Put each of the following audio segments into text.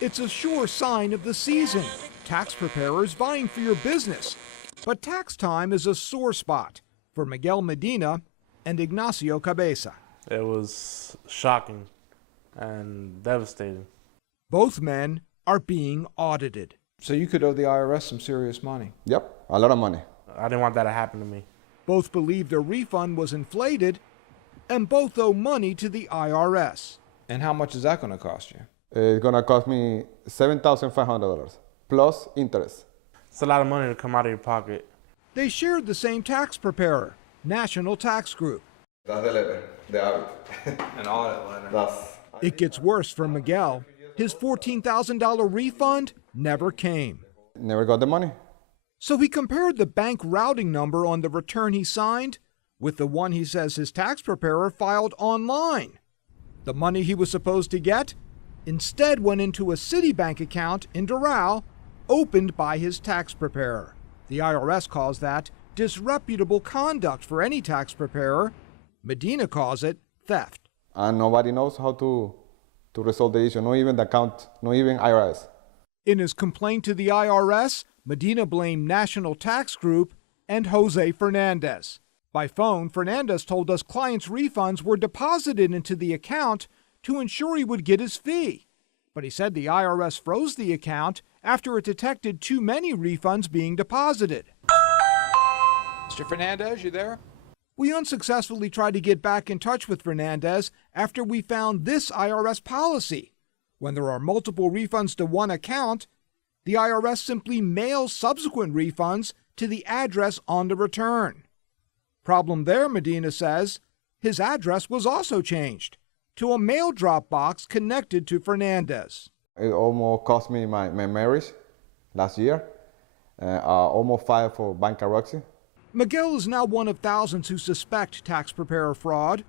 It's a sure sign of the season. Tax preparers vying for your business. But tax time is a sore spot for Miguel Medina and Ignacio Cabeza. It was shocking and devastating. Both men are being audited. So you could owe the IRS some serious money. Yep, a lot of money. I didn't want that to happen to me. Both believe their refund was inflated, and both owe money to the IRS. And how much is that going to cost you? It's gonna cost me $7,500 plus interest. It's a lot of money to come out of your pocket. They shared the same tax preparer, National Tax Group. That's the letter, the audit. An audit letter. That's It gets worse for Miguel. His $14,000 refund never came. never got the money. So he compared the bank routing number on the return he signed with the one he says his tax preparer filed online. The money he was supposed to get instead went into a Citibank account in Doral opened by his tax preparer. The IRS calls that disreputable conduct for any tax preparer. Medina calls it theft. And nobody knows how to resolve the issue, not even the account, not even IRS. In his complaint to the IRS, Medina blamed National Tax Group and Jose Fernandez. By phone, Fernandez told us clients' refunds were deposited into the account to ensure he would get his fee. But he said the IRS froze the account after it detected too many refunds being deposited. Mr. Fernandez, you there? We unsuccessfully tried to get back in touch with Fernandez after we found this IRS policy. When there are multiple refunds to one account, the IRS simply mails subsequent refunds to the address on the return. Problem there, Medina says, his address was also changed to a mail drop box connected to Fernandez. It almost cost me my marriage last year. Almost filed for bankruptcy. Miguel is now one of thousands who suspect tax preparer fraud.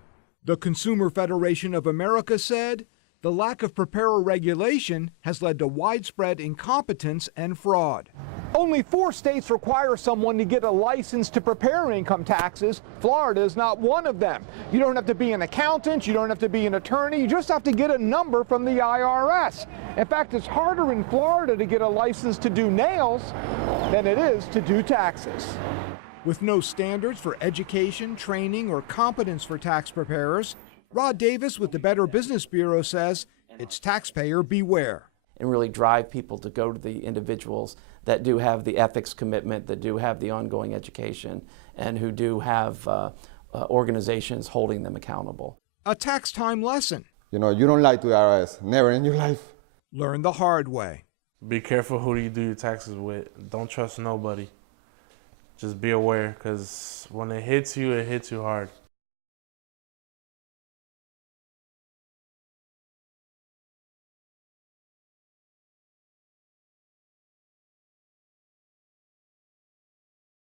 The Consumer Federation of America said the lack of preparer regulation has led to widespread incompetence and fraud. Only 4 states require someone to get a license to prepare income taxes. Florida is not one of them. You don't have to be an accountant, you don't have to be an attorney, you just have to get a number from the IRS. In fact, it's harder in Florida to get a license to do nails than it is to do taxes. With no standards for education, training, or competence for tax preparers, Rod Davis with the Better Business Bureau says it's taxpayer beware. And really drive people to go to the individuals that do have the ethics commitment, that do have the ongoing education, and who do have organizations holding them accountable. A tax time lesson. You know, you don't lie to the IRS, never in your life. Learn the hard way. Be careful who you do your taxes with. Don't trust nobody. Just be aware, because when it hits you hard.